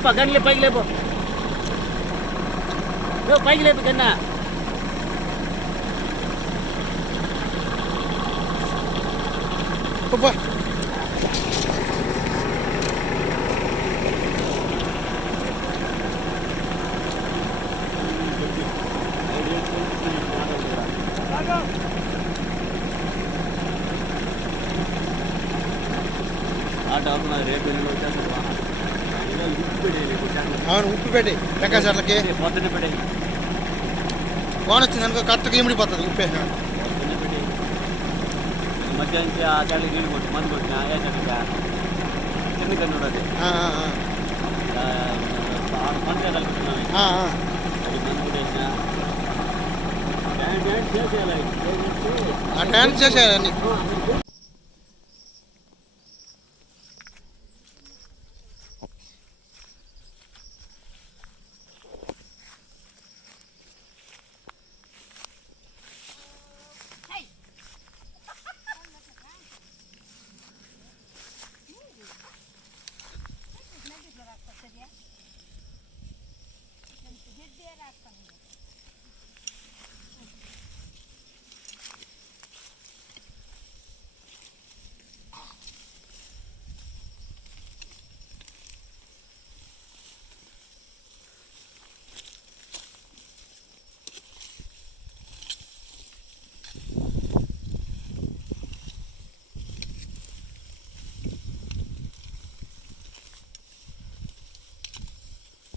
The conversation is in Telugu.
లేపా గన్లే పైకి లేపు పైకి లేపు గన్నా అవును ఉప్పు పెట్టి లెక్క చెట్లకి పొద్దున్నే పెట్టి వాన వచ్చింది అనుకో కరెక్ట్గా ఇమిడిపోతుంది ఉప్పు వేసిన మధ్యాహ్నం ఆ చెట్లకి నీళ్ళు కొట్టి మందు కొట్టిన ఏ చెట్లకి చిన్న కన్ను ఉన్నది మందు కలుపుతున్నాను అది మందు కొట్టేసిన డ్యాన్స్ చేసేయాలి డ్యాన్స్ చేసేయాలి